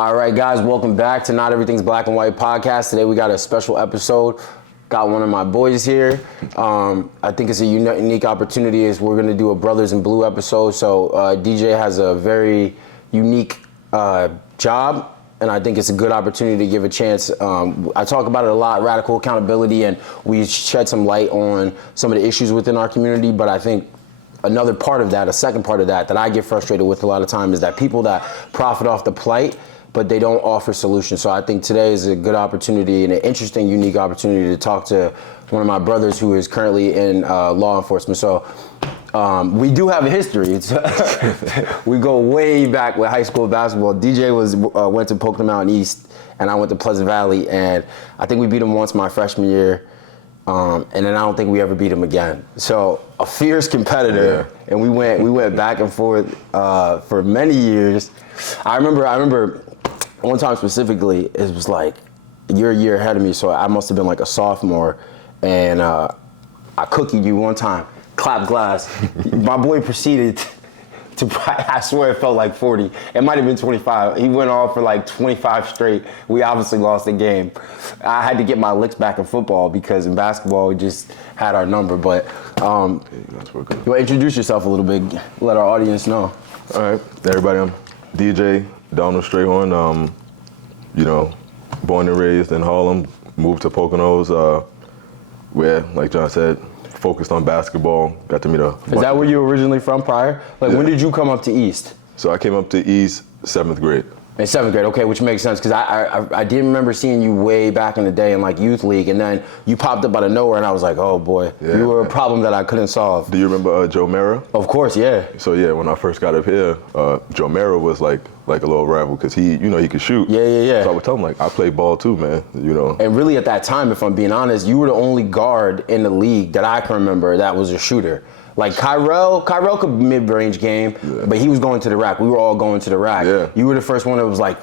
All right, guys, welcome back to Not Everything's Black and White podcast. Today we got a special episode. Got one of my boys here. I think it's a unique opportunity as we're gonna do a Brothers in Blue episode. So DJ has a very unique job, and I think it's a good opportunity to give a chance. I talk about it a lot, radical accountability, and we shed some light on some of the issues within our community, but I think another part of that, a second part of that I get frustrated with a lot of time is that people that profit off the plight, but they don't offer solutions. So I think today is a good opportunity and an interesting, unique opportunity to talk to one of my brothers who is currently in law enforcement. So we do have a history. We go way back with high school basketball. DJ went to Pocono Mountain East, and I went to Pleasant Valley, and I think we beat him once my freshman year. And then I don't think we ever beat him again. So a fierce competitor, and we went back and forth for many years. I remember one time specifically, it was like you're a year ahead of me, so I must have been like a sophomore, and I cookied you one time, clap glass. My boy proceeded to, I swear it felt like 40. It might have been 25. He went on for like 25 straight. We obviously lost the game. I had to get my licks back in football because in basketball we just had our number. But you want to introduce yourself a little bit, let our audience know. All right, everybody, I'm DJ Donald Strayhorn. Born and raised in Harlem, moved to Poconos, where, like John said, focused on basketball. Got to meet a. Is that where you were originally from prior? Like, when did you come up to East? So I came up to East 7th grade. In 7th grade, okay, which makes sense because I didn't remember seeing you way back in the day in like youth league, and then you popped up out of nowhere, and I was like, oh boy, you were a problem that I couldn't solve. Do you remember Joe Mara? Of course, yeah. So yeah, when I first got up here, Joe Mara was like a little rival because he could shoot. Yeah. So I would tell him like, I play ball too, man. And really at that time, if I'm being honest, you were the only guard in the league that I can remember that was a shooter. Like Kyrell could mid-range game, but he was going to the rack. We were all going to the rack. Yeah. You were the first one that was like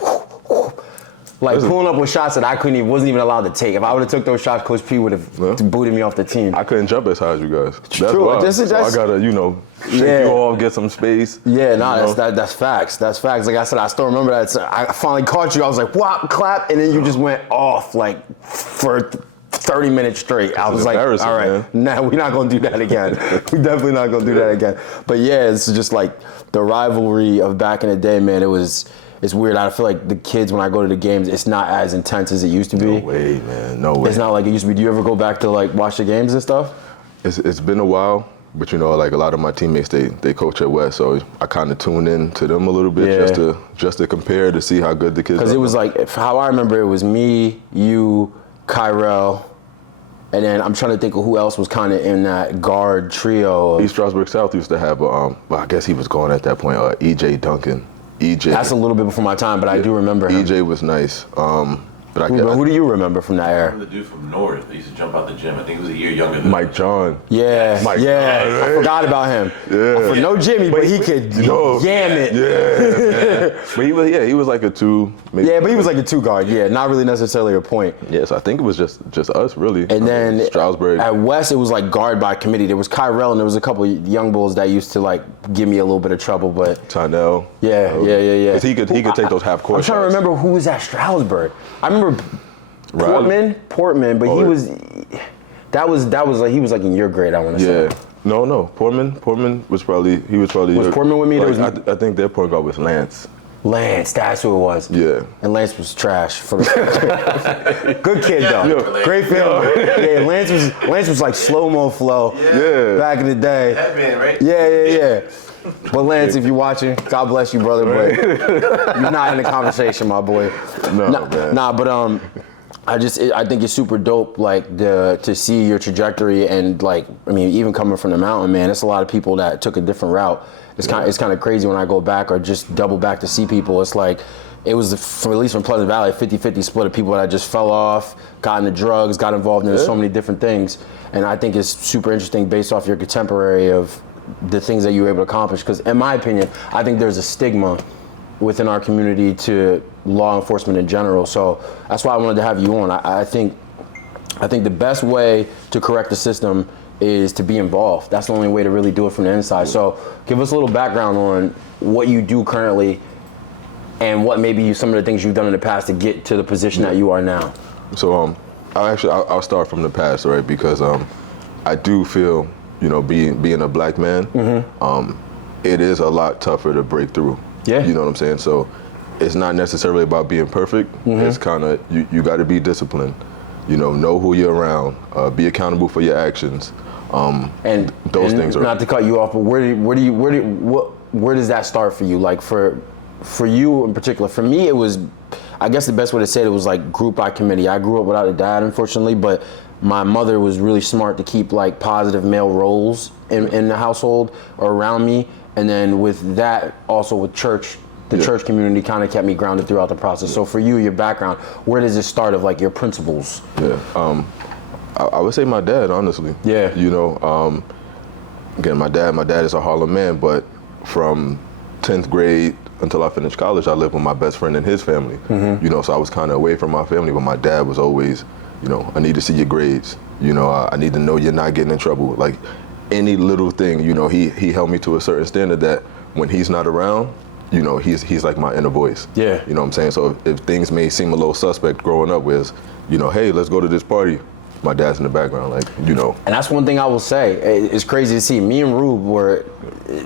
pulling up with shots that wasn't even allowed to take. If I would have took those shots, Coach P would have booted me off the team. I couldn't jump as high as you guys. That's true. why. So I gotta, shake you off, get some space. Yeah, that's facts. That's facts. Like I said, I still remember that. So I finally caught you. I was like, whop, clap, and then you just went off like for 30 minutes straight. I was like, all right, nah, we're not gonna do that again. We're definitely not gonna do that again. But yeah, it's just like the rivalry of back in the day, man. It's weird. I feel like the kids, when I go to the games, it's not as intense as it used to be. No way, man. No way. It's not like it used to be. Do you ever go back to like watch the games and stuff? It's been a while, but like a lot of my teammates, they coach at West, so I kind of tune in to them a little bit just to compare to see how good the kids are. Because it was like, how I remember, it was me, you, Kyrell, and then I'm trying to think of who else was kind of in that guard trio. East Stroudsburg South used to have, I guess he was gone at that point, E.J. Duncan. EJ. That's a little bit before my time, but I do remember him. EJ was nice. But who do you remember from that I era? remember the dude from North. He used to jump out the gym. I think he was a year younger than Mike John. Yeah, Mike John, right? I forgot about him. Yeah. No Jimmy, but he could yam it. Yeah. But he was like a 2. Maybe. Yeah, but he was like a 2 guard. Yeah, not really necessarily a point. Yeah, so I think it was just us really. And then Stroudsburg. At West, it was like guard by committee. There was Kyrell, and there was a couple of young bulls that used to like give me a little bit of trouble. But Tynell. Yeah. Because he could take those half court I'm trying to remember who was at Stroudsburg. I remember Portman, but he was like he was like in your grade, I want to say. Yeah. No. Portman was probably Was Portman with me? I think their point guard was Lance. Lance, that's who it was. Yeah. And Lance was trash. Good kid though. Great film. Yeah, Lance was like slow-mo flow. Yeah. Back in the day. Headband, right? Yeah. But Lance, if you're watching, God bless you, brother. But you're not in the conversation, my boy. Man. But I think it's super dope, like to see your trajectory, and like, I mean, even coming from the mountain, man, it's a lot of people that took a different route. It's kind of crazy when I go back or just double back to see people. It's like, it was, at least from Pleasant Valley, a 50-50 split of people that just fell off, got into drugs, got involved in so many different things. And I think it's super interesting based off your contemporary of the things that you were able to accomplish. Because in my opinion, I think there's a stigma within our community to law enforcement in general. So that's why I wanted to have you on. I think the best way to correct the system is to be involved. That's the only way to really do it from the inside. So give us a little background on what you do currently and what maybe some of the things you've done in the past to get to the position that you are now. So I'll start from the past, right? Because I do feel, being a black man, it is a lot tougher to break through. Yeah. You know what I'm saying? So it's not necessarily about being perfect. It's kind of, you got to be disciplined. Know who you're around. Be accountable for your actions. And those things are. Not to cut you off, but where does that start for you? Like for you in particular, for me, it was, I guess the best way to say it was like group by committee. I grew up without a dad, unfortunately, but my mother was really smart to keep like positive male roles in the household or around me. And then with that, also with church, the church community kind of kept me grounded throughout the process. So for you, your background, where does it start of like your principles? Yeah, I would say my dad, honestly. Yeah. Again, my dad is a Harlem man, but from 10th grade until I finished college, I lived with my best friend and his family. So I was kind of away from my family, but my dad was always, I need to see your grades. I need to know you're not getting in trouble. Like any little thing, he held me to a certain standard that when he's not around, he's like my inner voice. Yeah. You know what I'm saying? So if things may seem a little suspect growing up with, hey, let's go to this party. My dad's in the background, And that's one thing I will say. It's crazy to see. Me and Rube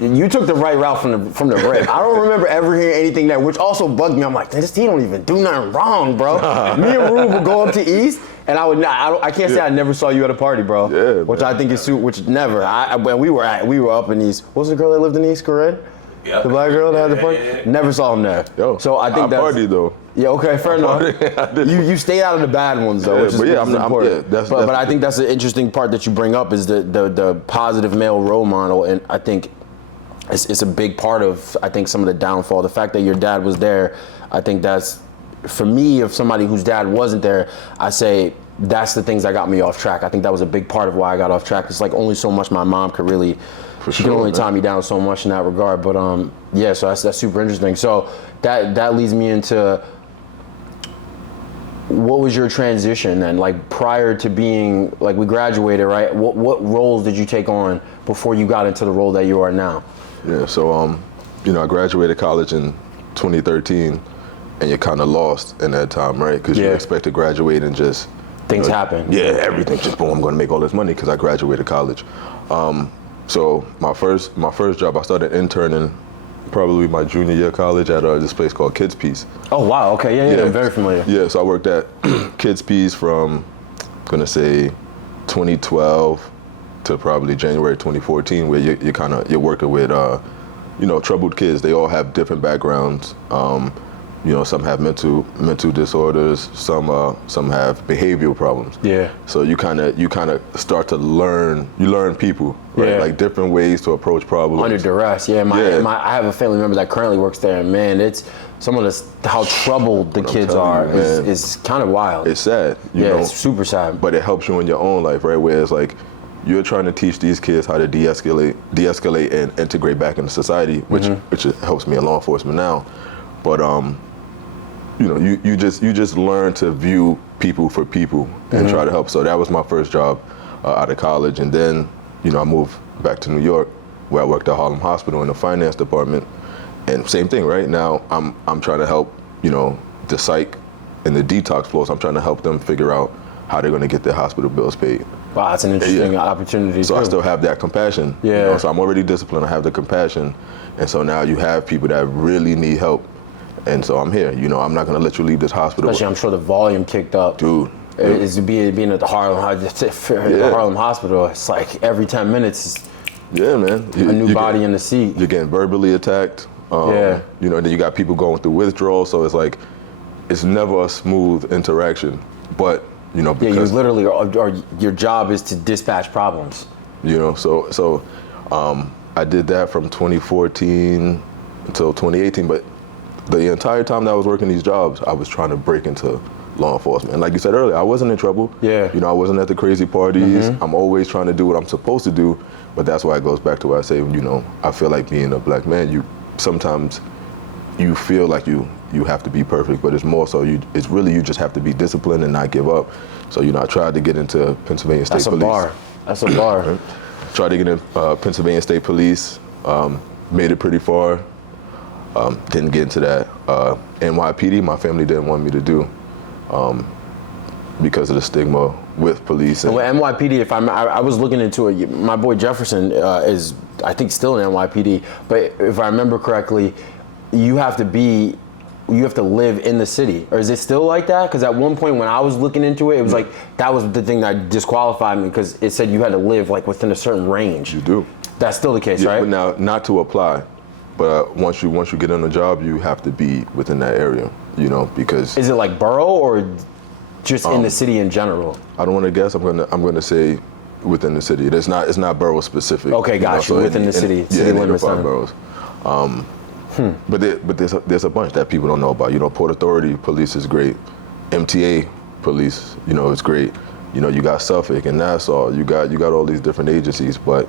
you took the right route from the rip. I don't remember ever hearing anything that, which also bugged me. I'm like, this team don't even do nothing wrong, bro. Me and Rube would go up to East, and I can't say I never saw you at a party, bro. Yeah, which man. I think is which never. When we were up in East. What was the girl that lived in East, Corinne? Yep. The black girl that had the party? Never saw him there. Yo, so I think that's party though. Yeah, okay, fair enough. You stayed out of the bad ones though, which is important. But I think that's the interesting part that you bring up is the positive male role model, and I think it's a big part of some of the downfall. The fact that your dad was there, I think that's, for me, if somebody whose dad wasn't there, I say that's the things that got me off track. I think that was a big part of why I got off track. It's like only so much my mom could really. She can only tie me down so much in that regard, but so that's super interesting. So that leads me into what was your transition then? Like prior to being, like we graduated, right? What roles did you take on before you got into the role that you are now? Yeah, so I graduated college in 2013, and you're kind of lost in that time, right? Because you expect to graduate and just things happen. Yeah, everything just boom. I'm going to make all this money because I graduated college. So my first job, I started interning probably my junior year of college at this place called Kids Peace. Oh wow, okay, yeah, I'm very familiar. Yeah, so I worked at Kids Peace from, I'm gonna say, 2012 to probably January 2014, where you're working with troubled kids. They all have different backgrounds. Some have mental disorders, some have behavioral problems. Yeah. So you kind of start to learn people, right? Yeah. Like different ways to approach problems. Under duress, yeah. I have a family member that currently works there, and man, it's some of how troubled the kids are is kind of wild. It's sad, you know? It's super sad. But it helps you in your own life, right? Where it's like you're trying to teach these kids how to de-escalate and integrate back into society, which helps me in law enforcement now. But you just learn to view people for people and try to help. So that was my first job out of college, and then I moved back to New York, where I worked at Harlem Hospital in the finance department, and same thing. Right now, I'm trying to help the psych and the detox floors. I'm trying to help them figure out how they're going to get their hospital bills paid. Wow, that's an interesting opportunity. So too. I still have that compassion. Yeah. So I'm already disciplined. I have the compassion, and so now you have people that really need help. And so I'm here. I'm not going to let you leave this hospital. Especially, I'm sure the volume kicked up. Dude. It's being at the Harlem Hospital. It's like every 10 minutes. Yeah, man. A new body in the seat. You're getting verbally attacked. And then you got people going through withdrawal. So it's like, it's never a smooth interaction. But, because... Yeah, you literally, or your job is to dispatch problems. So I did that from 2014 until 2018. But the entire time that I was working these jobs, I was trying to break into law enforcement. And like you said earlier, I wasn't in trouble. Yeah. I wasn't at the crazy parties. I'm always trying to do what I'm supposed to do. But that's why it goes back to what I say, I feel like being a black man, sometimes you feel like you have to be perfect, but it's more so it's really you just have to be disciplined and not give up. So, I tried to get into Pennsylvania State Police. That's a bar. Tried to get in Pennsylvania State Police, made it pretty far. Didn't get into that. NYPD, my family didn't want me to do because of the stigma with police. And with NYPD, if I was looking into it, my boy Jefferson is, I think, still in NYPD. But if I remember correctly, you have to live in the city. Or is it still like that? Because at one point when I was looking into it, it was like, that was the thing that disqualified me, because it said you had to live like within a certain range. You do. That's still the case, right? But now, not to apply, but once you get on the job, you have to be within that area, because. Is it like borough or just in the city in general? I don't want to guess. I'm gonna say within the city. It's not borough specific. Okay, got you. So within the city limits. 5 boroughs. But there's a bunch that people don't know about. Port Authority police is great. MTA police, is great. You got Suffolk and Nassau. You got all these different agencies, but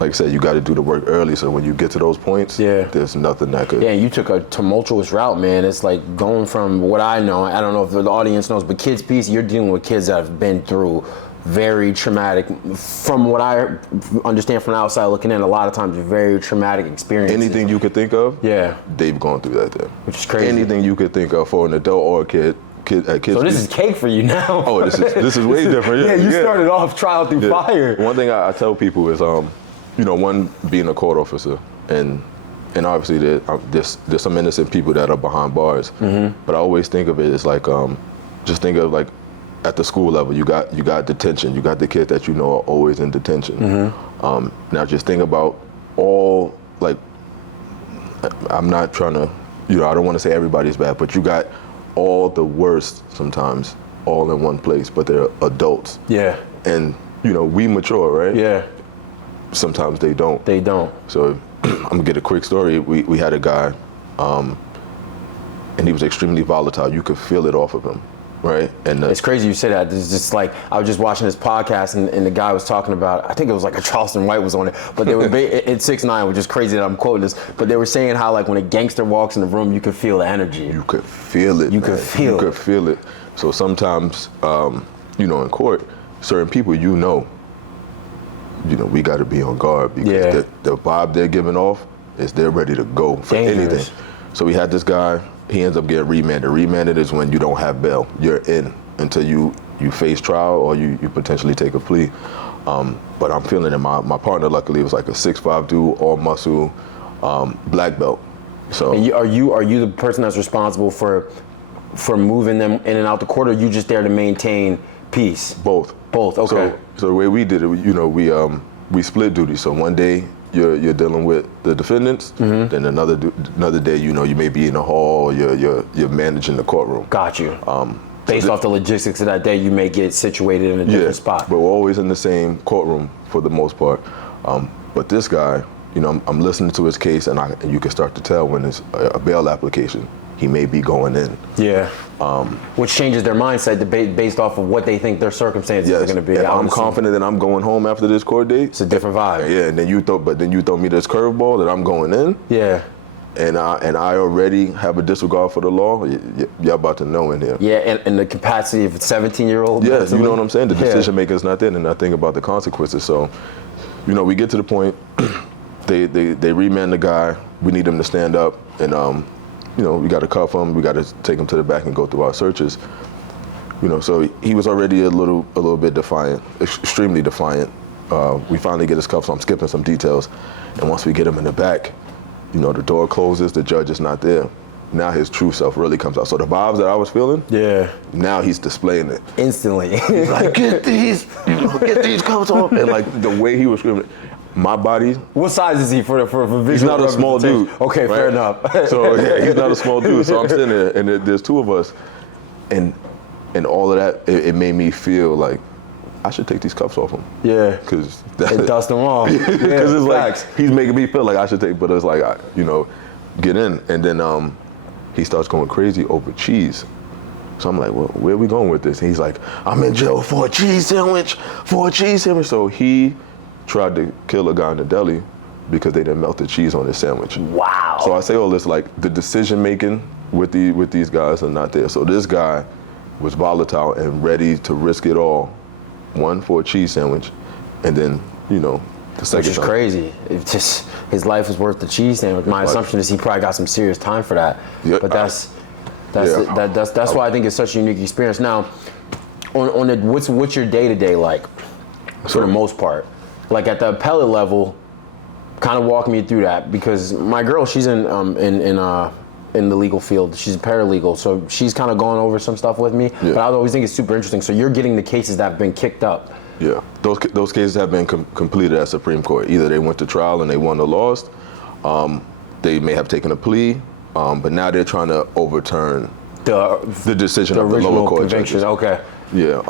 like I said, you got to do the work early. So when you get to those points, there's nothing that could. Yeah, you took a tumultuous route, man. It's like going from what I know. I don't know if the audience knows, but Kids Piece, you're dealing with kids that have been through very traumatic, from what I understand from the outside looking in, a lot of times very traumatic experiences. Anything you could think of, they've gone through that there. Which is crazy. Anything you could think of for an adult or a kid. So this is cake for you now. Oh, this is way different. Yeah, you started off trial through fire. One thing I tell people is, one, being a court officer, and obviously there's some innocent people that are behind bars. But I always think of it as like, just think of like, at the school level, you got detention. You got the kids that are always in detention. Now just think about all, like, I'm not trying to, I don't want to say everybody's bad, but you got all the worst sometimes all in one place, but they're adults. Yeah. And we mature, right? Yeah. Sometimes they don't. They don't. So I'm gonna get a quick story. We had a guy, and he was extremely volatile. You could feel it off of him. Right, and it's crazy you say that. It's just like, I was just watching this podcast, and the guy was talking about, I think it was like a Charleston White was on it, but they were it's 6ix9ine, which is crazy that I'm quoting this, but they were saying how like when a gangster walks in the room, you could feel the energy. You could feel it. You could feel it. So sometimes, in court, certain people, we got to be on guard, because the vibe they're giving off is they're ready to go for anything. So we had this guy. He ends up getting remanded. Remanded is when you don't have bail. You're in until you face trial, or you potentially take a plea. But I'm feeling it. My partner, luckily, was like a 6'5" dude, all muscle, black belt. So and are you the person that's responsible for moving them in and out the court, or are you just there to maintain peace? Both. Okay. So the way we did it, we split duty. So one day you're dealing with the defendants, then another day, you may be in the hall, or you're managing the courtroom. Got you. Based off the logistics of that day, you may get situated in a different spot. But we're always in the same courtroom for the most part. But this guy, I'm listening to his case, and you can start to tell when it's a bail application, he may be going in. Yeah. Which changes their mindset based off of what they think their circumstances are going to be. If I'm confident that I'm going home after this court date, it's a different vibe. Yeah, and then you throw me this curveball that I'm going in. Yeah. And I already have a disregard for the law. You're about to know in here. Yeah, and the capacity of a 17-year-old. Yes, you know what I'm saying? The decision maker is not there, and I think about the consequences. So, we get to the point, they remand the guy. We need him to stand up, and we got to cuff him. We got to take him to the back and go through our searches. So he was already a little bit defiant, extremely defiant. We finally get his cuffs. So I'm skipping some details, and once we get him in the back, the door closes. The judge is not there. Now his true self really comes out. So the vibes that I was feeling, now he's displaying it instantly. He's like, get these cuffs off, and like the way he was screaming. My body. What size is he for visual? He's not a small dude. Okay, right? Fair enough. So he's not a small dude. So I'm sitting there, and there's two of us, and all of that, it made me feel like I should take these cuffs off him. Yeah. Because and dust them off. Because it's like he's making me feel like I should take, but it's like get in, and then he starts going crazy over cheese. So I'm like, well, where are we going with this? And he's like, I'm in jail for a cheese sandwich. So he tried to kill a guy in the deli because they didn't melt the cheese on his sandwich. Wow. So I say all this, like, the decision making with these guys are not there. So this guy was volatile and ready to risk it all, one, for a cheese sandwich, and then which is crazy. It's just his life was worth the cheese sandwich. My assumption is he probably got some serious time for that. Yeah, but that's why I think it's such a unique experience. Now, on the what's your day to day like, for the most part, like at the appellate level, kind of walk me through that, because my girl, she's in the legal field. She's a paralegal, so she's kind of going over some stuff with me. Yeah. But I always think it's super interesting. So you're getting the cases that have been kicked up. Yeah, those cases have been completed at Supreme Court. Either they went to trial and they won or lost. They may have taken a plea, but now they're trying to overturn the decision of the lower court judges. Okay. Yeah.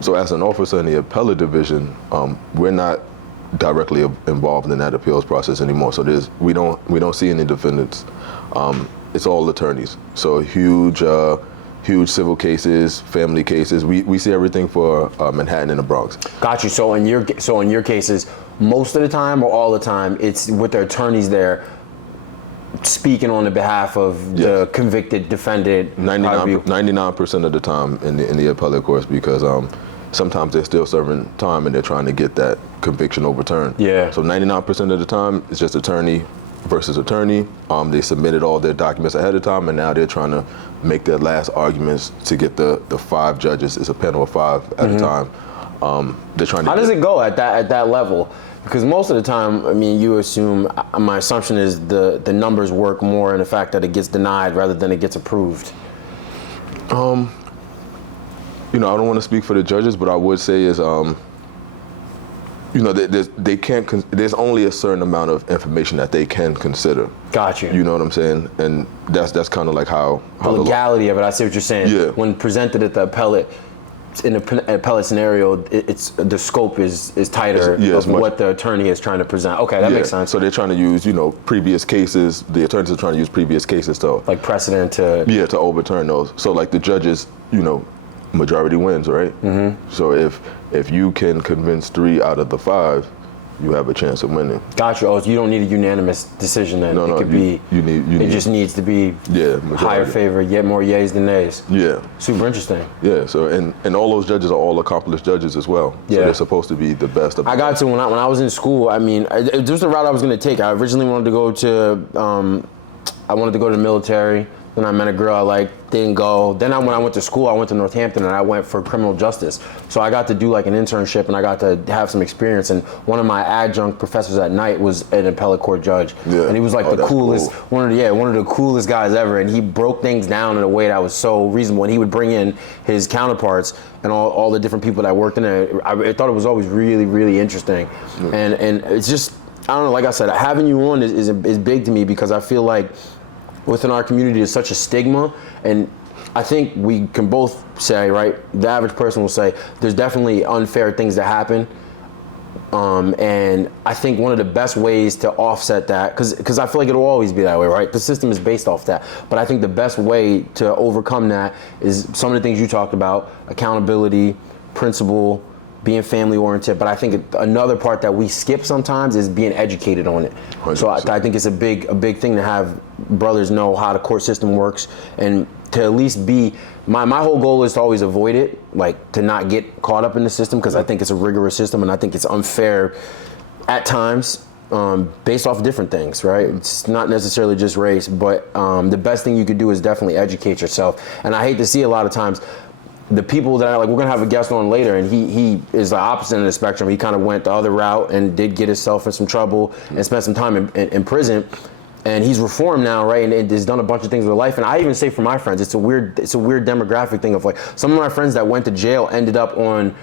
So as an officer in the appellate division, we're not directly involved in that appeals process anymore. So we don't see any defendants. It's all attorneys. So huge civil cases, family cases. We see everything for Manhattan and the Bronx. Got you. So in your cases, most of the time or all the time, it's with the attorneys there speaking on the behalf of the convicted defendant. 99% of the time in the appellate courts, because sometimes they're still serving time and they're trying to get that conviction overturned. Yeah. So 99% of the time it's just attorney versus attorney. They submitted all their documents ahead of time, and now they're trying to make their last arguments to get the 5 judges. It's a panel of 5 at a time. They're trying to. How does it go at that level? Because most of the time, I mean, you assume. My assumption is the numbers work more in the fact that it gets denied rather than it gets approved. I don't want to speak for the judges, but I would say is, they can't. There's only a certain amount of information that they can consider. Got you. You know what I'm saying? And that's kind of like how the legality of it. I see what you're saying. Yeah. When presented at the appellate, in an appellate scenario, it's the scope is tighter of what the attorney is trying to present. Okay, that makes sense. So they're trying to use previous cases. The attorneys are trying to use previous cases to like precedent to overturn those. So like the judges, majority wins, right? Mm-hmm. So if you can convince 3 out of the 5, you have a chance of winning. Gotcha. Oh, so you don't need a unanimous decision then. No, it just needs to be higher favor, yet more yays than nays. Yeah. Super interesting. Yeah. So and all those judges are all accomplished judges as well. So they're supposed to be the best of. I got to when I was in school. I mean, it was the route I was going to take. I originally wanted to go to the military. Then I met a girl I liked, didn't go. Then when I went to school, I went to Northampton and I went for criminal justice. So I got to do like an internship and I got to have some experience. And one of my adjunct professors at night was an appellate court judge. Yeah. And he was like the coolest, one of the coolest guys ever. And he broke things down in a way that was so reasonable. And he would bring in his counterparts and all the different people that worked in it. I thought it was always really, really interesting. Mm. And it's just, I don't know, like I said, having you on is big to me, because I feel like within our community is such a stigma, and I think we can both say, right, the average person will say there's definitely unfair things that happen, and I think one of the best ways to offset that, because I feel like it'll always be that way, right? The system is based off that, but I think the best way to overcome that is some of the things you talked about: accountability, principle, being family oriented. But I think another part that we skip sometimes is being educated on it. 100%. So I think it's a big thing to have brothers know how the court system works, and to at least be, my whole goal is to always avoid it, like to not get caught up in the system, because I think it's a rigorous system and I think it's unfair at times, based off different things, right? It's not necessarily just race, but the best thing you could do is definitely educate yourself. And I hate to see a lot of times the people that are like, we're gonna have a guest on later, and he is the opposite end of the spectrum. He kind of went the other route and did get himself in some trouble and spent some time in prison, and he's reformed now, right? And has done a bunch of things with life. And I even say for my friends, it's a weird demographic thing of like, some of my friends that went to jail ended up on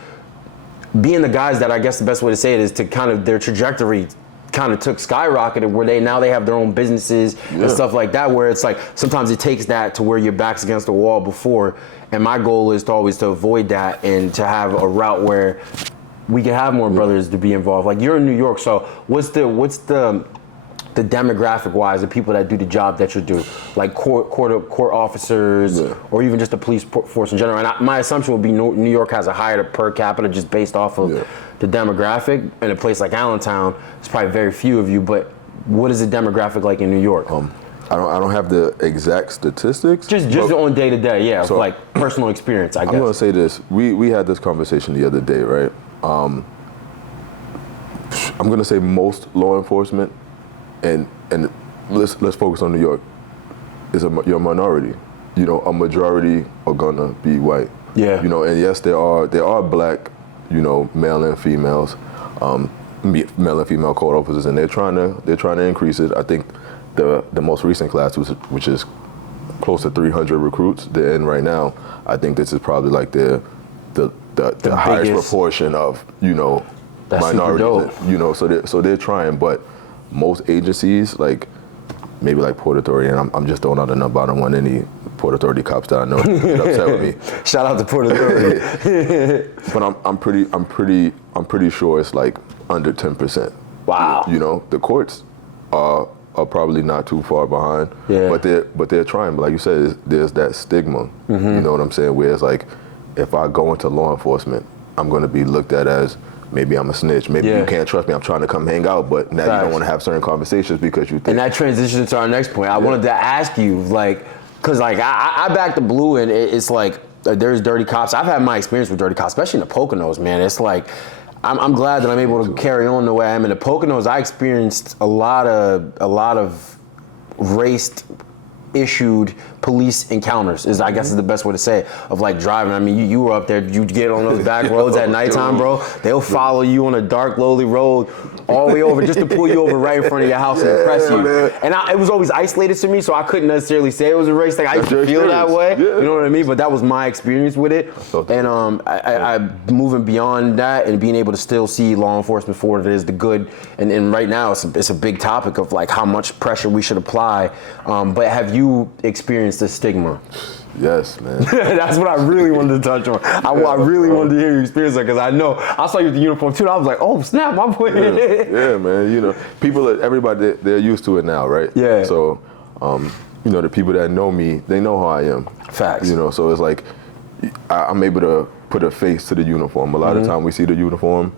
being the guys that, I guess the best way to say it is to kind of their trajectory kind of took skyrocketed, where they have their own businesses and stuff like that, where it's like sometimes it takes that to where your back's against the wall before. And my goal is to always to avoid that and to have a route where we can have more brothers to be involved. Like, you're in New York, so what's the demographic wise, the people that do the job that you do, like court officers, or even just the police force in general? And my assumption would be New York has a higher per capita just based off of the demographic. In a place like Allentown, there's probably very few of you, but what is the demographic like in New York? I don't have the exact statistics. Just on day to day, so, like personal experience, I guess. I'm gonna say this. We had this conversation the other day, right? I'm I'm gonna say most law enforcement, and let's focus on New York, you're a minority. You know, a majority are gonna be white. Yeah. You know, and yes, there are black, you know, male and females, male and female code officers, and they're trying to increase it. I think the most recent class, which is close to 300 recruits, they're in right now. I think this is probably like the highest proportion of, you know, minorities. You know, so they're trying, but most agencies, like maybe like Port Authority, and I'm just throwing out a number. I don't want any Port Authority cops that I know get upset with me. Shout out to Port Authority. But I'm pretty sure it's like under 10%. Wow. You know, the courts are probably not too far behind. Yeah. But they're trying. But like you said, there's that stigma. You know what I'm saying? Where it's like, if I go into law enforcement, I'm going to be looked at as maybe I'm a snitch. Maybe you can't trust me. I'm trying to come hang out, but now you don't want to have certain conversations because you think. And that transitions to our next point. I wanted to ask you, like, because like I back the blue, and it's like there's dirty cops. I've had my experience with dirty cops, especially in the Poconos, man. It's like I'm glad that I'm able to carry on the way I am in the Poconos. I experienced a lot of race issued police encounters, I guess is the best way to say it, of like driving. I mean, you were up there, you get on those back roads at nighttime, bro. They'll follow you on a dark, lonely road all the way over just to pull you over right in front of your house and impress you. Man. And it was always isolated to me, so I couldn't necessarily say it was a race thing. I used to feel that way, you know what I mean? But that was my experience with it. And I moving beyond that and being able to still see law enforcement for what it is, the good. And right now it's a big topic of like how much pressure we should apply. But have you experienced the stigma? Yes, man. That's what I really wanted to touch on. I really wanted to hear your experience because I know I saw you with the uniform too. And I was like, oh snap, my boy. Yeah, man. You know, everybody they're used to it now, right? Yeah. So, you know, the people that know me, they know how I am. Facts. You know, so it's like I'm able to put a face to the uniform. A lot of time we see the uniform,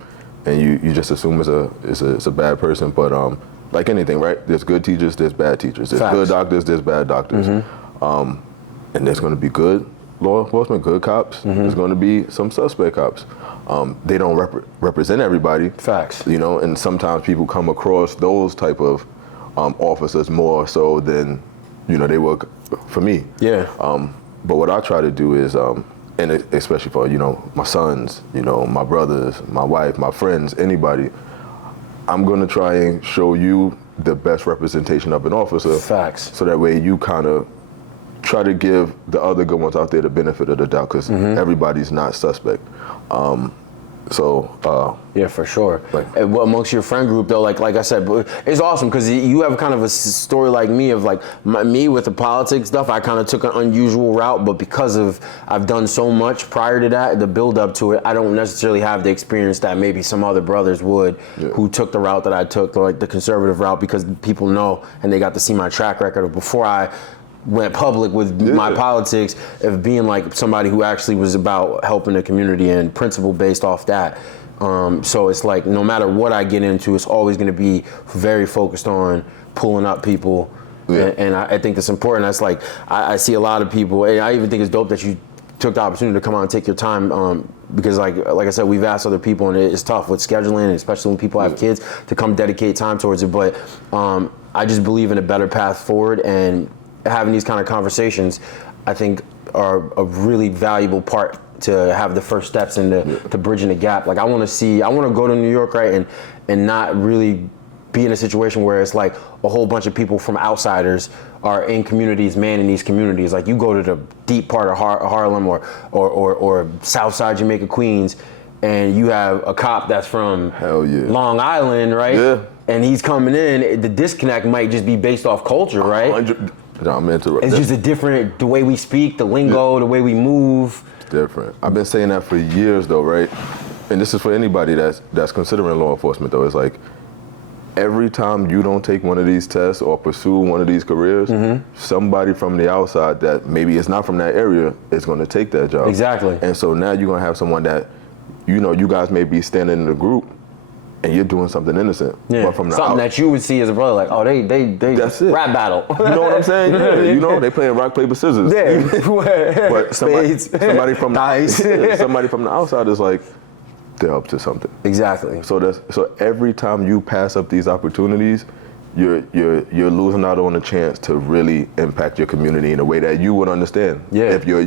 and you just assume it's a bad person, but like anything, right? There's good teachers, there's bad teachers. There's good doctors, there's bad doctors. And there's going to be good law enforcement, good cops. There's going to be some suspect cops. They don't represent everybody. Facts. You know, and sometimes people come across those type of officers more so than, you know, they work for me. Yeah. But what I try to do is, and especially for, you know, my sons, you know, my brothers, my wife, my friends, anybody, I'm going to try and show you the best representation of an officer. Facts. So that way you kind of try to give the other good ones out there the benefit of the doubt, because everybody's not suspect. Yeah, for sure. Amongst your friend group, though, like I said, it's awesome because you have kind of a story like me of like me with the politics stuff. I kind of took an unusual route, but because I've done so much prior to that, the build up to it, I don't necessarily have the experience that maybe some other brothers would who took the route that I took, like the conservative route, because people know and they got to see my track record of before I went public with my politics of being like somebody who actually was about helping the community and principle based off that. So it's like no matter what I get into, it's always going to be very focused on pulling up people. And I think that's important. That's like I see a lot of people, and I even think it's dope that you took the opportunity to come out and take your time, because like I said, we've asked other people, and it's tough with scheduling, especially when people have kids, to come dedicate time towards it. But I just believe in a better path forward, and having these kind of conversations, I think, are a really valuable part to have the first steps into to bridging the gap. Like I want to go to New York, right, and not really be in a situation where it's like a whole bunch of people from outsiders are in communities, manning these communities. Like you go to the deep part of Harlem or South Side Jamaica, Queens, and you have a cop that's from Long Island, right? Yeah. And he's coming in. The disconnect might just be based off culture, right? It's just the way we speak, the lingo, the way we move. Different. I've been saying that for years though, right? And this is for anybody that's considering law enforcement though. It's like every time you don't take one of these tests or pursue one of these careers, somebody from the outside that maybe is not from that area is going to take that job. Exactly. And so now you're going to have someone that, you know, you guys may be standing in a group and you're doing something innocent. Yeah. But from the something that you would see as a brother, like, oh, they that's it. rap battle. You know what I'm saying? Yeah, you know, they playing rock, paper, scissors. Yeah. But somebody from somebody from the outside is like, they're up to something. Exactly. So every time you pass up these opportunities, you're losing out on a chance to really impact your community in a way that you would understand. Yeah. If you're,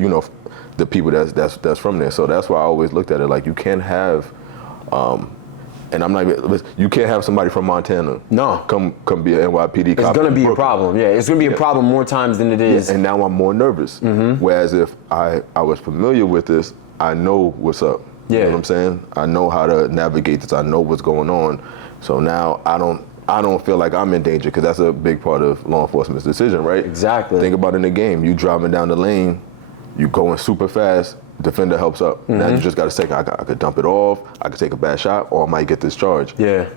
the people that's from there. So that's why I always looked at it like you can't have, and I'm not even, you can't have somebody from Montana come be an NYPD cop. It's gonna be Brooklyn. a problem. Yeah, it's gonna be a problem more times than it is. Yeah, and now I'm more nervous. Whereas if I was familiar with this, I know what's up. Yeah. You know what I'm saying? I know how to navigate this. I know what's going on. So now I don't feel like I'm in danger, because that's a big part of law enforcement's decision, right? Exactly. Think about it in the game. You driving down the lane, you going super fast, defender helps up. Now you just got to say, I could dump it off, I could take a bad shot, or I might get discharged. Yeah.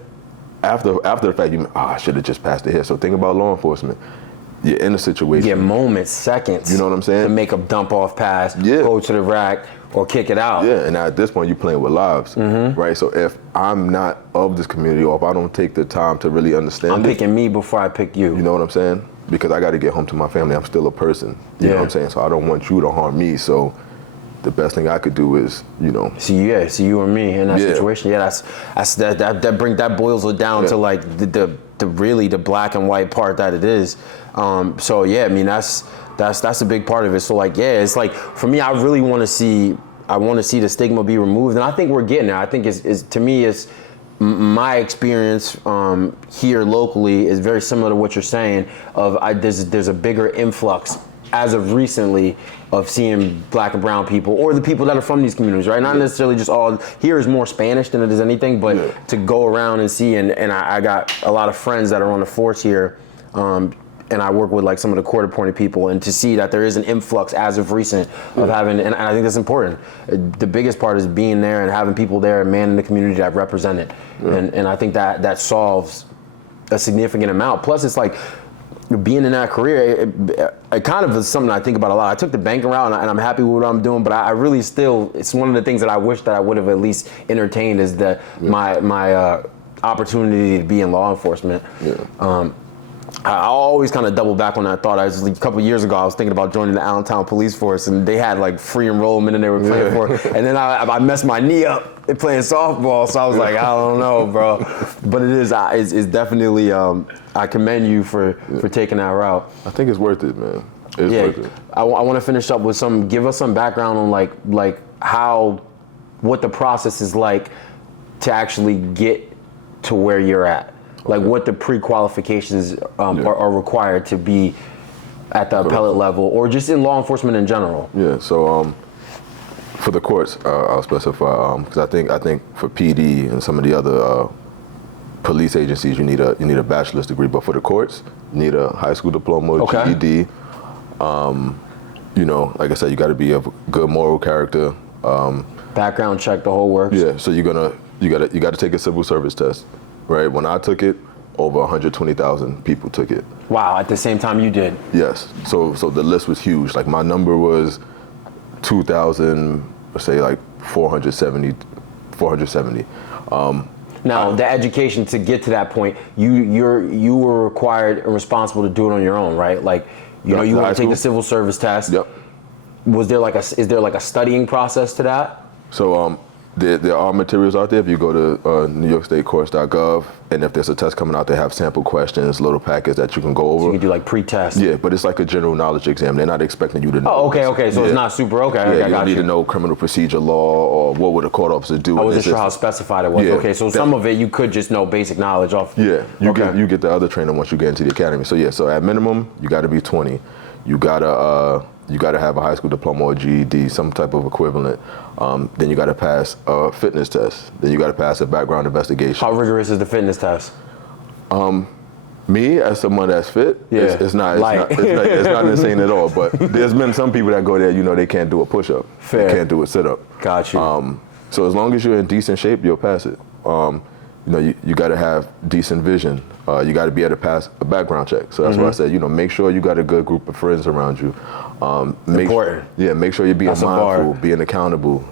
After the fact, I should have just passed it here. So think about law enforcement. You're in a situation. Yeah, moments, seconds. You know what I'm saying? To make a dump off pass, Yeah. go to the rack, or kick it out. Yeah, and at this point, you're playing with lives, right? So if I'm not of this community, or if I don't take the time to really understand I'm picking me before I pick you. you know what I'm saying? Because I got to get home to my family. I'm still a person. You know what I'm saying? So I don't want you to harm me. So the best thing I could do is, See you and me in that Yeah. situation. Yeah, that boils it down to like the really the black and white part that it is. So yeah, I mean that's a big part of it. So like yeah, it's like for me, I really want to see the stigma be removed, and I think we're getting there. I think is to me is my experience here locally is very similar to what you're saying. There's a bigger influx as of recently of seeing black and brown people, or the people that are from these communities, right? Not necessarily just all, here is more Spanish than it is anything, but to go around and see, and I got a lot of friends that are on the force here, and I work with like some of the court appointed people, and to see that there is an influx as of recent of having, and I think that's important. The biggest part is being there and having people there and manning the community that represent it. And I think that solves a significant amount. Plus it's like, being in that career, it kind of is something I think about a lot. I took the banking route, and I'm happy with what I'm doing, but I really still, it's one of the things that I wish that I would have at least entertained is my opportunity to be in law enforcement. I always kind of double back on that thought. A couple of years ago, I was thinking about joining the Allentown Police Force, and they had like free enrollment, and they were playing for it. And then I messed my knee up playing softball, so I was like, I don't know, bro. But it's definitely, I commend you for taking that route. I think it's worth it, man. It's worth it. I want to finish up with give us some background on like what the process is like to actually get to where you're at. Like what the pre-qualifications are required to be at the appellate level, or just in law enforcement in general. Yeah. So for the courts, I'll specify because I think for PD and some of the other police agencies, you need a bachelor's degree, but for the courts, you need a high school diploma, GED. Like I said, you got to be of good moral character. Background check, the whole works. Yeah. So you got to take a civil service test. Right, when I took it, over 120,000 people took it. Wow, at the same time you did? Yes, so the list was huge. Like my number was 2,000, let's say like 470. Now, the education to get to that point, you were required and responsible to do it on your own, right? Like, you want to take the civil service test. Yep. Is there like a studying process to that? So there are materials out there. If you go to NewYorkStateCourts.gov, and if there's a test coming out, they have sample questions, little packets that you can go over. So you can do like pre-test. Yeah, but it's like a general knowledge exam. They're not expecting you to know. Oh, okay. So it's not super. Okay, Yeah, okay, you don't need to know criminal procedure law or what would a court officer do. I wasn't sure how specified it was. Yeah, okay, so some of it you could just know basic knowledge off. Yeah, you get the other training once you get into the academy. So at minimum, you got to be 20. You gotta have a high school diploma or GED, some type of equivalent. Then you gotta pass a fitness test. Then you gotta pass a background investigation. How rigorous is the fitness test? Me, as someone that's fit, it's not insane at all. But there's been some people that go there, they can't do a push-up. Fair. They can't do a sit-up. Got you. So as long as you're in decent shape, you'll pass it. You got to have decent vision. You got to be able to pass a background check. So that's why I said, make sure you got a good group of friends around you. Important. Make sure you're being That's a mindful, bar. being accountable.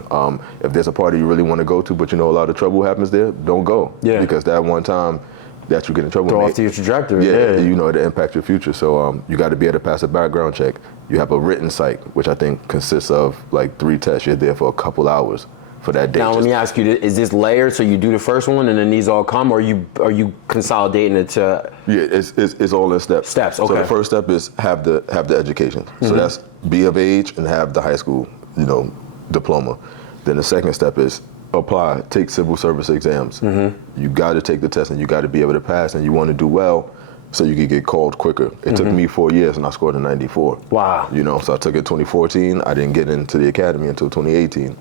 If there's a party you really want to go to, but a lot of trouble happens there, don't go. Yeah. Because that one time that you get in trouble, Throw off to your trajectory. Yeah. it'll impact your future. So you got to be able to pass a background check. You have a written psych, which I think consists of like 3 tests. You're there for a couple hours. for that day. Now let me ask you: is this layered? So you do the first one, and then these all come, or are you consolidating it to? Yeah, it's all in steps. Steps. Okay. So the first step is have the education. So that's be of age and have the high school, diploma. Then the second step is apply, take civil service exams. You got to take the test and you got to be able to pass, and you want to do well so you could get called quicker. It took me 4 years and I scored a 94. Wow. So I took it 2014. I didn't get into the academy until 2018.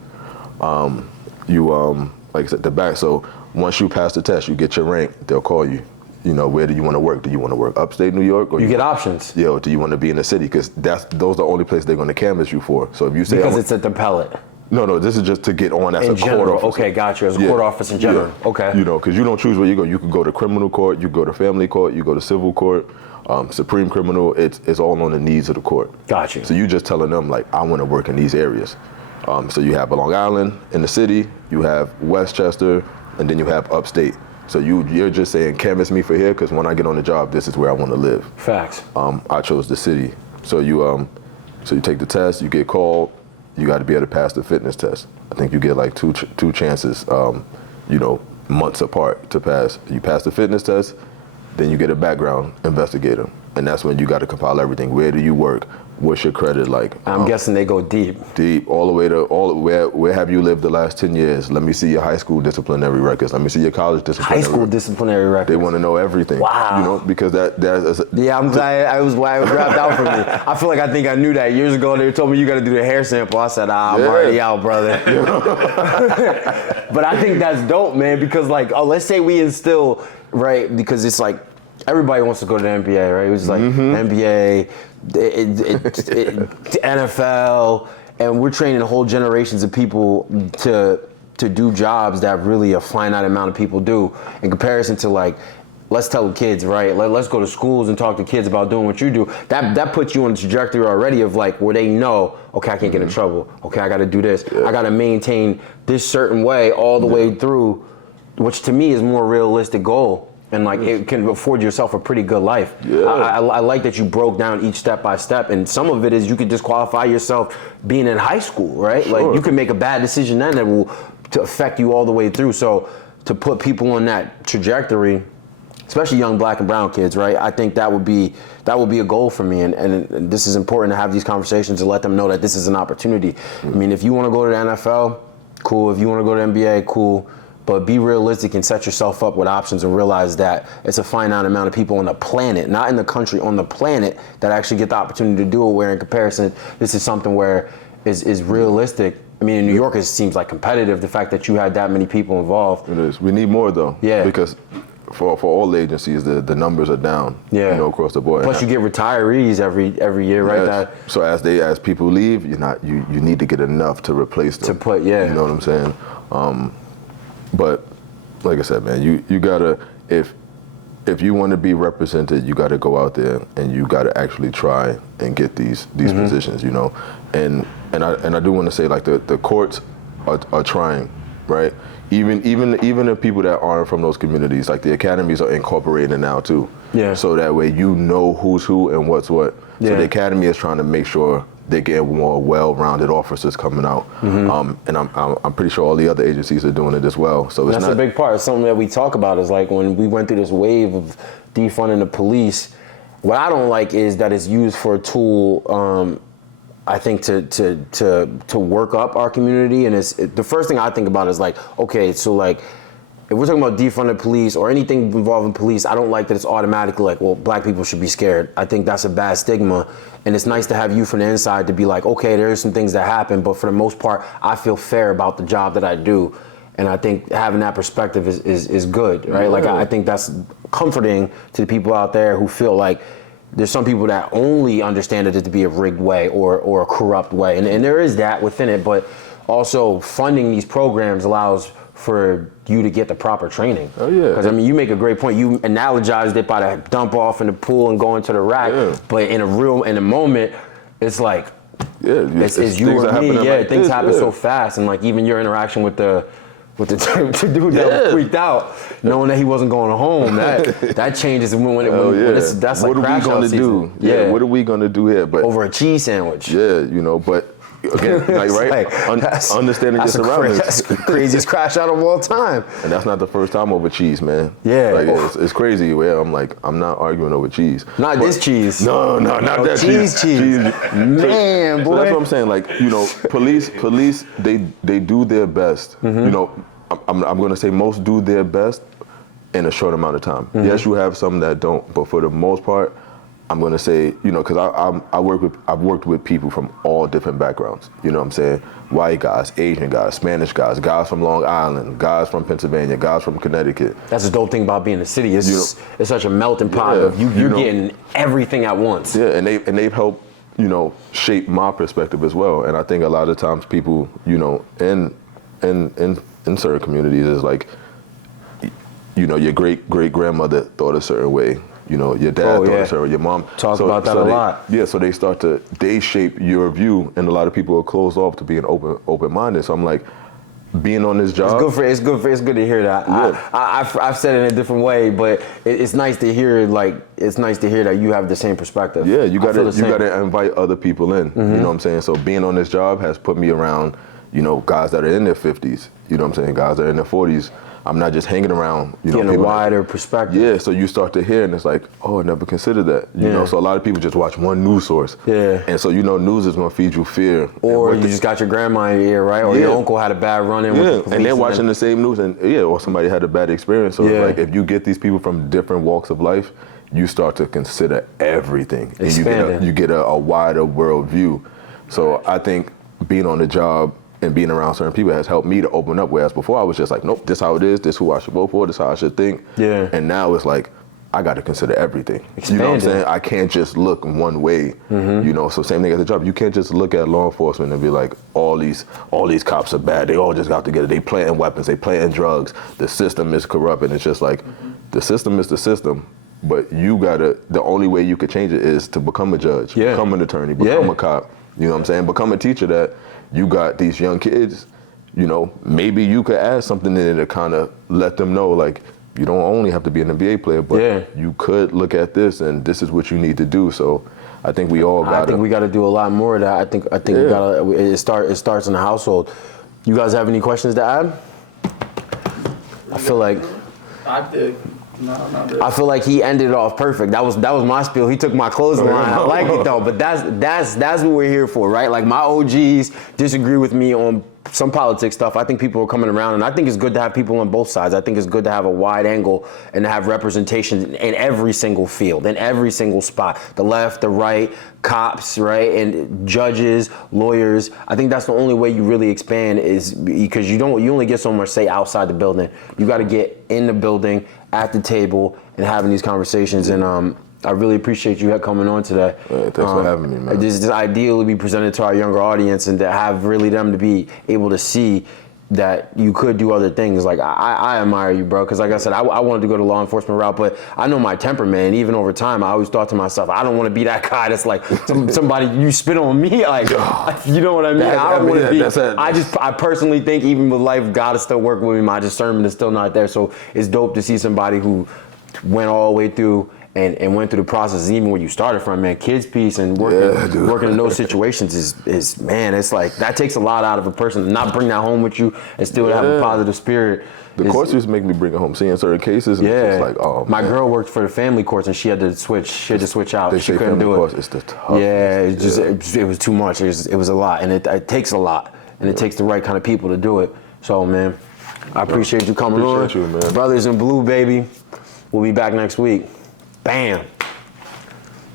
Like I said, the back. So once you pass the test, you get your rank, they'll call you. Where do you want to work? Do you want to work upstate New York? Or you get options. Do you want to be in the city? Because those are the only places they're going to canvas you for. So if you say because it's at the pellet. No, this is just to get on as in a general. court officer. Okay, gotcha. As a court officer in general. Yeah. Okay. Because you don't choose where you go. You could go to criminal court, you go to family court, you go to civil court, supreme criminal. It's all on the needs of the court. Gotcha. So you just telling them like, I want to work in these areas. So you have Long Island in the city, you have Westchester, and then you have upstate. So you're just saying, canvas me for here, because when I get on the job, this is where I want to live. Facts. I chose the city. So you take the test, you get called, you got to be able to pass the fitness test. I think you get like two chances, months apart to pass. You pass the fitness test, then you get a background investigator, and that's when you got to compile everything. Where do you work? What's your credit like? I'm guessing they go deep. Deep, all the way to where have you lived the last 10 years? Let me see your high school disciplinary records. Let me see your college disciplinary High school disciplinary records. They want to know everything. Wow. Because that's yeah, I'm glad I was dropped out for me. I feel like I think I knew that years ago. They told me you got to do the hair sample. I said, I'm already out, brother. But I think that's dope, man, because let's say we instill, right, because it's like, everybody wants to go to the NBA, right? It was like NBA, NFL, and we're training whole generations of people to do jobs that really a finite amount of people do. In comparison to let's tell kids, right? Let's go to schools and talk to kids about doing what you do. That puts you on the trajectory already of where they know, okay, I can't get in trouble. Okay, I got to do this. Yeah. I got to maintain this certain way all the way through, which to me is more realistic goal. And it can afford yourself a pretty good life. Yeah. I like that you broke down each step by step, and some of it is you could disqualify yourself being in high school, right? Sure. You can make a bad decision then that will to affect you all the way through. So to put people on that trajectory, especially young black and brown kids, right? I think that would be a goal for me, and this is important to have these conversations to let them know that this is an opportunity. I mean, if you want to go to the NFL, cool. If you want to go to the NBA, cool. But be realistic and set yourself up with options and realize that it's a finite amount of people on the planet, not in the country, on the planet, that actually get the opportunity to do it, where in comparison, this is something where is realistic. I mean, in New York, it seems like competitive, the fact that you had that many people involved. It is. We need more, though. Yeah. Because for all agencies, the numbers are down, across the board. Plus, you get retirees every year, right? Yes. So as people leave, you need to get enough to replace them. To put, You know what I'm saying? But like I said, man, you gotta, if you want to be represented, you gotta go out there and you gotta actually try and get these positions, And I do want to say, the courts are trying, right? Even the people that aren't from those communities, the academies are incorporating it now too. Yeah. So that way who's who and what's what. Yeah. So the academy is trying to make sure they get more well-rounded officers coming out, and I'm pretty sure all the other agencies are doing it as well. So that's a big part. It's something that we talk about is when we went through this wave of defunding the police. What I don't like is that it's used for a tool. I think to work up our community, and the first thing I think about is okay, so if we're talking about defunded police or anything involving police, I don't like that it's automatically black people should be scared. I think that's a bad stigma. And it's nice to have you from the inside to be okay, there's some things that happen, but for the most part, I feel fair about the job that I do. And I think having that perspective is good, right? Yeah. I think that's comforting to the people out there who feel there's some people that only understand it to be a rigged way or a corrupt way. And there is that within it, but also funding these programs allows for you to get the proper training. Oh yeah. Because you make a great point. You analogized it by the dump off in the pool and going to the rack. Yeah. But in a moment, it's it's you or me. Yeah, things happen so fast, and even your interaction with the dude that was freaked out, knowing that he wasn't going home, that changes when that's what are we gonna do? Yeah, what are we gonna do here? But over a cheese sandwich. Yeah, but again, like, right? Understanding your surroundings. That's the craziest crash out of all time. And that's not the first time over cheese, man. Yeah. Like, it's crazy where I'm like, I'm not arguing over cheese. Not this cheese. No, not that cheese. Man, boy. So that's what I'm saying. Like, you know, police, they do their best. You know, I'm going to say most do their best in a short amount of time. Yes, you have some that don't, but for the most part, I'm gonna say, you know, because I've worked with people from all different backgrounds. You know what I'm saying? White guys, Asian guys, Spanish guys, guys from Long Island, guys from Pennsylvania, guys from Connecticut. That's the dope thing about being a city. It's such a melting pot of you're getting everything at once. Yeah, and they've helped, you know, shape my perspective as well. And I think a lot of times people, you know, in certain communities is like, you know, your great grandmother thought a certain way. You know, your dad thought a certain way, your mom. Talk about that a lot. Yeah, so they shape your view, and a lot of people are closed off to being open-minded. So I'm like, being on this job. It's good to hear that. Yeah. I've said it in a different way, but it's nice to hear that you have the same perspective. Yeah, you gotta invite other people in. You know what I'm saying? So being on this job has put me around, you know, guys that are in their 50s. You know what I'm saying? Guys that are in their 40s. I'm not just hanging around, you know. Getting a wider perspective. Yeah, so you start to hear, and it's like, oh, I never considered that. You know, so a lot of people just watch one news source. Yeah. And so, you know, news is going to feed you fear. Or you just got your grandma in your ear, right? Or your uncle had a bad run-in with the police. And they're watching the same news, and or somebody had a bad experience. So it's like, if you get these people from different walks of life, you start to consider everything. Expanding. And you get a wider world view. So I think being on the job and being around certain people has helped me to open up, whereas before I was just like, nope, this how it is, this who I should vote for, this how I should think. Yeah. And now it's like, I got to consider everything. Expanded. You know what I'm saying? I can't just look one way. You know, so same thing at the job. You can't just look at law enforcement and be like, all these cops are bad. They all just got together. They planting weapons. They planting drugs. The system is corrupt, and it's just like, the system is the system. But the only way you could change it is to become a judge, become an attorney, become a cop. You know what I'm saying? Become a teacher that you got these young kids, you know, maybe you could add something in there to kind of let them know, like, you don't only have to be an NBA player, but you could look at this and this is what you need to do. So I think we all got to. I think we got to do a lot more of that. I think we got to, it starts in the household. You guys have any questions to add? I feel like. I did. No. I feel like he ended it off perfect. That was my spiel. He took my clothesline. I like it though, but that's what we're here for, right? Like my OGs disagree with me on some politics stuff. I think people are coming around, and I think it's good to have people on both sides. I think it's good to have a wide angle and to have representation in every single field, in every single spot. The left, the right, cops, right, and judges, lawyers. I think that's the only way you really expand, is because you only get so much say outside the building. You got to get in the building, at the table, and having these conversations. And I really appreciate you coming on today. Thanks for having me, man. This ideal to be presented to our younger audience, and to have really them to be able to see that you could do other things. Like I admire you, bro, because like I said, I wanted to go the law enforcement route, but I know my temperament, and even over time, I always thought to myself, I don't want to be that guy that's like somebody you spit on me, like, you know what I mean? I don't want to be. I personally think even with life, God is still working with me. My discernment is still not there, so it's dope to see somebody who went all the way through and went through the process, even where you started from, man. Kids piece and working in those situations is man, it's like that takes a lot out of a person to not bring that home with you and still have a positive spirit. The courts used to make me bring it home, seeing certain cases. And it's like, oh, my girl worked for the family courts, and she had to switch out. She couldn't do it. It's the toughest. Yeah, it was too much. It was a lot, and it takes a lot, and it takes the right kind of people to do it. So, man, I appreciate you coming on. Appreciate you, man. Brothers in Blue, baby. We'll be back next week. Bam.